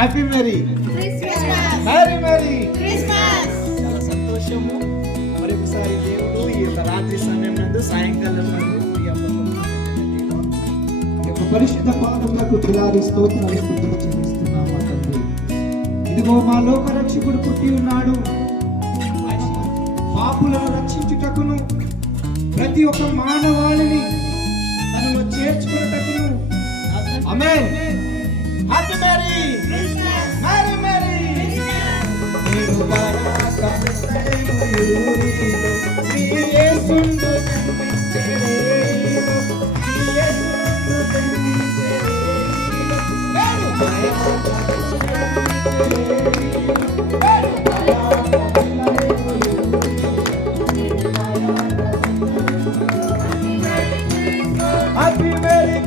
Happy merry merry Christmas. చాలా సంతోషము. మరి ఒకసారి దేవుడు ఈ యొక్క రాత్రి సమయం నందు సాయంకాలం నందు ఈ యొక్క పరిశుద్ధ పాదములకు తులాది స్తోత్రాలు స్తుతులు చెల్లిస్తున్నాము తండ్రి. ఇదిగో మా లోక రక్షకుడు పుట్టి ఉన్నాడు. పాపులను రక్షించుటకును ప్రతి ఒక్క మానవాళిని తనలో చేర్చుకున్నటకును. ఆమేన్. Happy merry merry merry. నేను బారాకములైయురిలో శ్రీ యేసుండు జన్మించెరేలో, శ్రీ యేసుండు జన్మించెరేలో, నేను హ్యాపీ మేరీ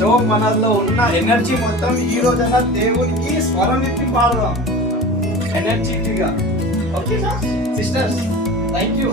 సో మనలో ఉన్న ఎనర్జీ మొత్తం ఈ రోజైనా దేవునికి స్వరం ఎత్తి పాడదాం ఎనర్జీగా. Okay sisters, thank you.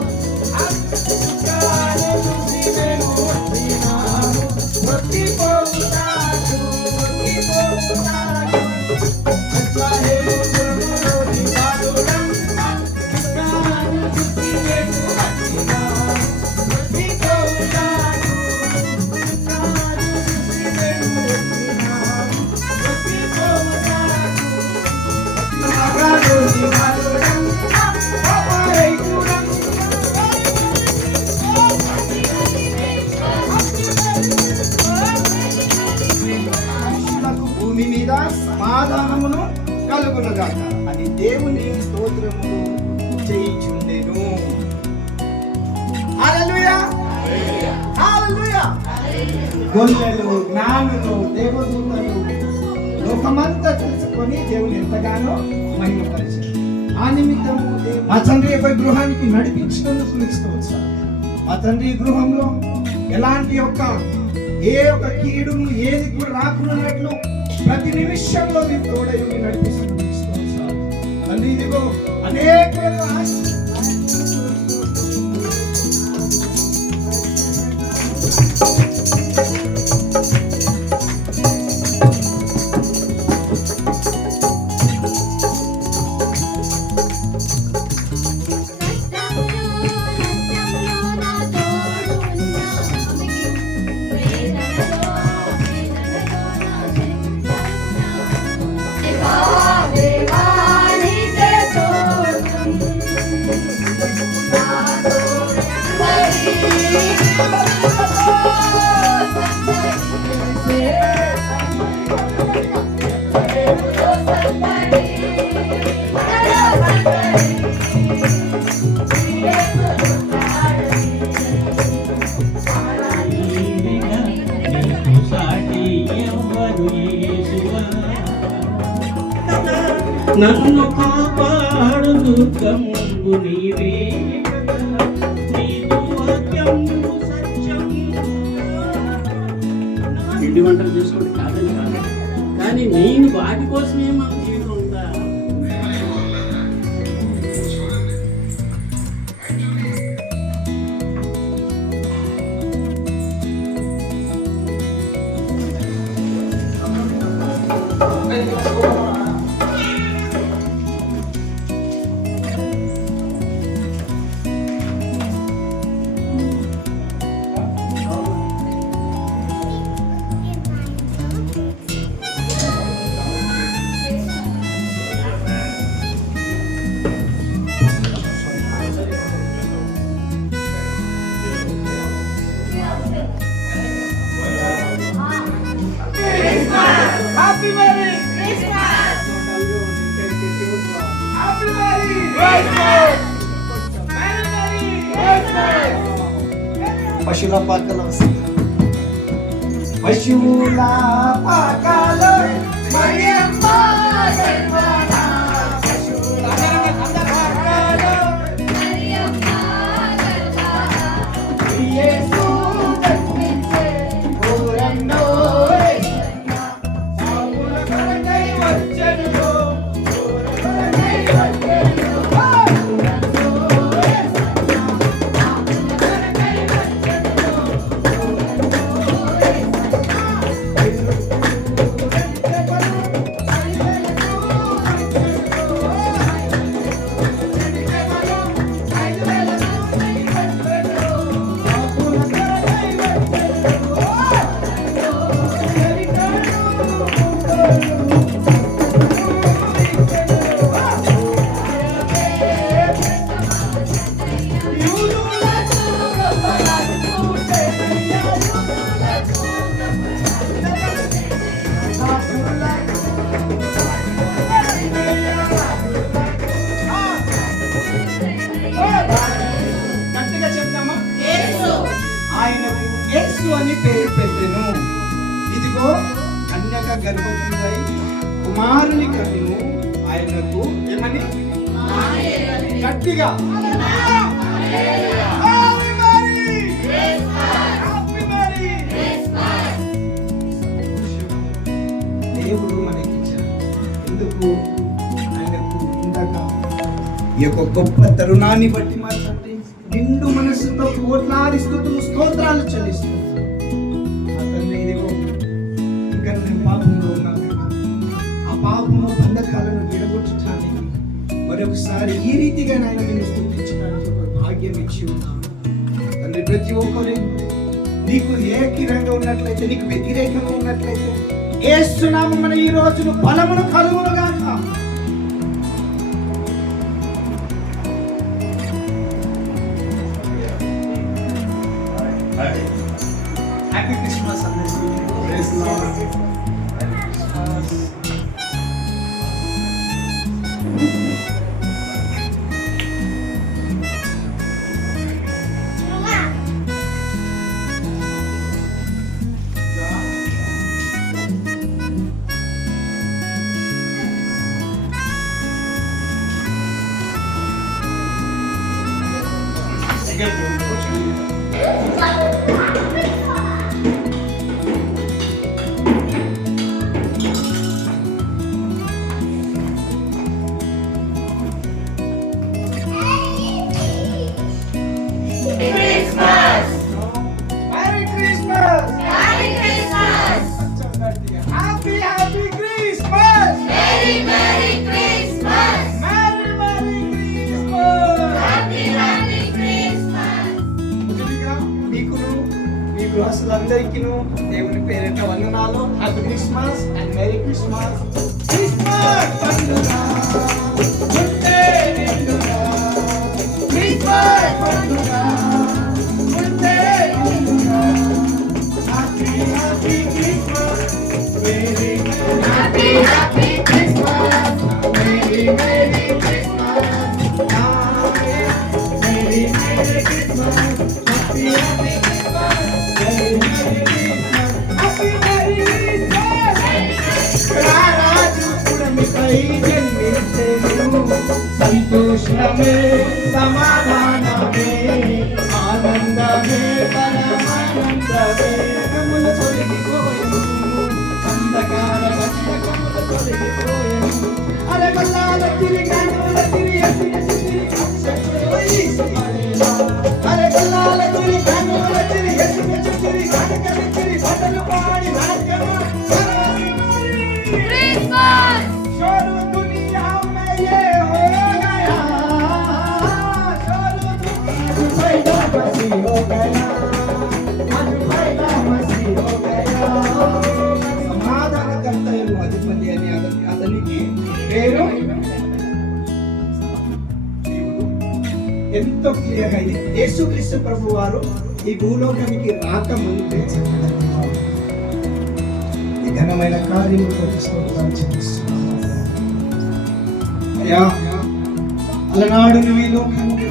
భూమి మీద సమాధానమును కలుగునుగాక అని దేవుని స్తోత్రములు చేయుచుండెను. హల్లెలూయా హల్లెలూయా. గొల్లలు, జ్ఞానులు, దేవదూతలు లోకమంతా తెలుసుకొని దేవుని ఎంతగానో మహిమపరిచారు. ఆ నిమిత్తము మా తండ్రి యొక్క గృహానికి నడిపించినందుకు మీకు మా తండ్రి గృహంలో ఎలాంటి ఏ ఒక్క కీడును ఏది కూడా రాకున్నట్లు ప్రతి నిమిషంలో మీరు తోడయుని నడిపిస్తున్నారు తండ్రి. ఇదిగో అనేక నన్ను కాపాడు దుర్గంబు నీవే, నీదు వాక్యము సత్యం. పిండి వంటలు చేసుకోండి కాదని కాదు, కానీ నేను వాటి కోసమే మన జీవితం ఉందా. Happy Merry Christmas! Happy Merry Christmas! Merry Christmas! పశువుల పాకల పశువుల పాకాలో మరియమ్మ జన్మన పశువుల పాకాలో యేసు జన్మించే ఊరన్నో సావుల కొరకై వచ్చెను కొరకై వచ్చెను గట్టిగా చెప్తామా? ఆయనకు యేసు అని పేరు పెట్టెను. ఇదిగో కన్యక గర్భవతివై కుమారుని కన్ను ఆయనకు ఏమని గట్టిగా Happy Mary! Happy Mary! దేవుడు మనకిచ్చాడు. ఎందుకు? ఆయనకు ఇందాక ఈ యొక్క గొప్ప తరుణాన్ని బట్టి మాట్లాడి నిండు మనసుతో కోట్లాది స్తుతులు స్తోత్రాలు చెల్లిస్తున్నాను. అతన్ని ఇదిగో ఇంకా నేను పాపంలో ఉన్నాను, ఆ పాపంలో బంధకాలను విడగొట్టడానికి మరొకసారి ఈ రీతిగా నాయన నిన్ను స్తుతించడానికి ఒక భాగ్యం ఇచ్చి ఉన్నాను తండ్రి. ప్రతి ఒక్కరు నీకు ఏకీరంగా ఉన్నట్లయితే, నీకు వ్యతిరేకంగా ఉన్నట్లయితే యేసు నామమున ఈ రోజును బలమును కలుగును గాక. హ్యాపీ క్రిస్మస్ అందరికీ. Praise Lord. Happy Christmas. గృహస్థులందరికీ దేవుని పేరిట వందనాలు. Happy Christmas and merry Christmas. Christmas పండుగ ఉంటే నిండుగా, క్రిస్మస్ పండుగ ఉంటే నిండుగా. Happy happy Christmas, merry happy happy Christmas, merry merry Christmas, merry merry Christmas, happy happy సంతోషమే సమాధానమే ఆనందమే పరమానందమే. కములు తొలగిపోయెను, అంధకార రక్షకములు తొలగిపోయెను. అరే గల్లాల తిరి కన్నుల తిరి ఎత్తిన తిరి అక్షకులు ఈశ్వరేలా. అరే గల్లాల తిరి కన్నుల తిరి ఎత్తిన తిరి కనకల తిరి బట్టలు పాడి నాట్యము క్రిస్మస్. షోరు దునియా మే యే హో గయా, షోరు దునియా पैदा मसीह हो गया, आज पैदा मसीह हो गया. సమాధానకర్తయు అధిపతి అని అతనికి పేరు. ఎంతో క్లియర్గా ఇది యేసుక్రీస్తు ప్రభు వారు ఈ భూలోకానికి రాకముందే ఈ ఘనమైన కార్యములు చెల్లిస్తున్నాము. అయ్యా, అలనాడు నువ్వు ఈ లోకానికి